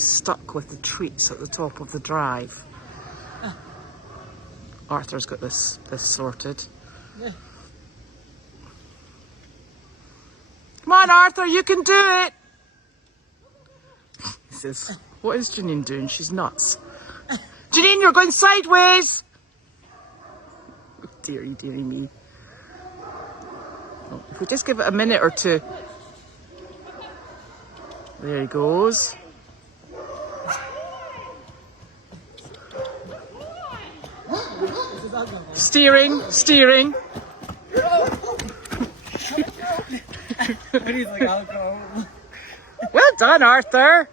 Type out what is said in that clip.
she's stuck with the treats at the top of the drive. Arthur's got this sorted. Yeah. Come on, Arthur, you can do it. He says, what is Janine doing? She's nuts. Janine, you're going sideways. Dearie, dearie me. Oh, if we just give it a minute or two. There he goes. Steering, steering. And he's like, I'll go. Well done, Arthur.